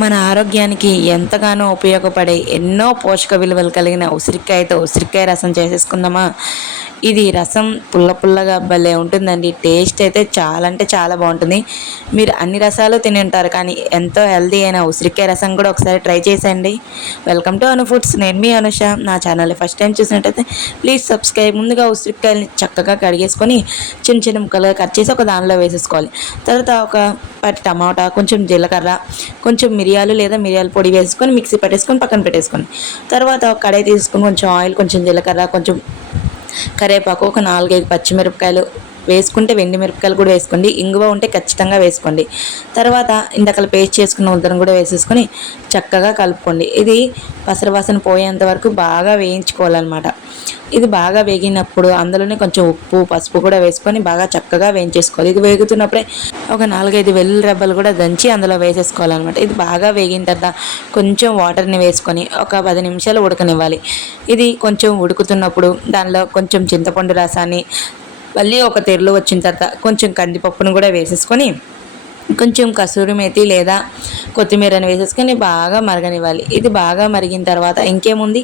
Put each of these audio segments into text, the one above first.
మన ఆరోగ్యానికి ఎంతగానో ఉపయోగపడే ఎన్నో పోషక విలువలు కలిగిన ఉసిరికాయతో ఉసిరికాయ రసం చేసేసుకుందామా. ఇది రసం పుల్ల పుల్లగా భలే ఉంటుందండి. టేస్ట్ అయితే చాలా అంటే చాలా బాగుంటుంది. మీరు అన్ని రసాలు తిని ఉంటారు, కానీ ఎంతో హెల్దీ అయిన ఉసిరికాయ రసం కూడా ఒకసారి ట్రై చేసేయండి. Welcome to Anu foods. నేను మీ అనుష. నా ఛానల్ని ఫస్ట్ టైం చూసినట్టయితే ప్లీజ్ సబ్స్క్రైబ్. ముందుగా ఉసిరికాయలని చక్కగా కడిగేసుకొని చిన్న చిన్న ముక్కలుగా కట్ చేసి ఒక దానిలో వేసేసుకోవాలి. తర్వాత ఒక పది టమాటా, కొంచెం జీలకర్ర, కొంచెం మిరియాలు లేదా మిరియాల పొడి వేసుకొని మిక్సీ పట్టేసుకొని పక్కన పెట్టేసుకోండి. తర్వాత ఒక కడాయి తీసుకొని కొంచెం ఆయిల్, కొంచెం జీలకర్ర, కొంచెం కరివేపాకు, ఒక 4-5 పచ్చిమిరపకాయలు వేసుకుంటే వెండి మిరపకాయలు కూడా వేసుకోండి. ఇంగువ ఉంటే ఖచ్చితంగా వేసుకోండి. తర్వాత ఇందాకలు పేస్ట్ చేసుకున్న ముద్దను కూడా వేసేసుకొని చక్కగా కలుపుకోండి. ఇది పసరవాసన పోయేంత వరకు బాగా వేయించుకోవాలన్నమాట. ఇది బాగా వేగినప్పుడు అందులోనే కొంచెం ఉప్పు, పసుపు కూడా వేసుకొని బాగా చక్కగా వేయించేసుకోవాలి. ఇది వేగుతున్నప్పుడే ఒక 4-5 వెల్లుల్లి రెబ్బలు కూడా దంచి అందులో వేసేసుకోవాలన్నమాట. ఇది బాగా వేగిన తర్వాత కొంచెం వాటర్ని వేసుకొని ఒక 10 నిమిషాలు ఉడకనివ్వాలి. ఇది కొంచెం ఉడుకుతున్నప్పుడు దానిలో కొంచెం చింతపండు రసాన్ని, మళ్ళీ ఒక తెరలు వచ్చిన తర్వాత కొంచెం కందిపప్పును కూడా వేసేసుకొని కొంచెం కసూరి మేతి లేదా కొత్తిమీరని వేసేసుకొని బాగా మరగనివ్వాలి. ఇది బాగా మరిగిన తర్వాత ఇంకేముంది,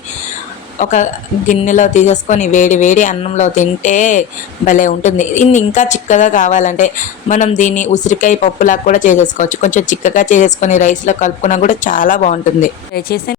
ఒక గిన్నెలో తీసేసుకొని వేడి వేడి అన్నంలో తింటే భలే ఉంటుంది. ఇది ఇంకా చిక్కగా కావాలంటే మనం దీన్ని ఉసిరికాయ పప్పులాగా కూడా చేసేసుకోవచ్చు. కొంచెం చిక్కగా చేసేసుకొని రైస్లో కలుపుకున్నా కూడా చాలా బాగుంటుంది. దయచేసి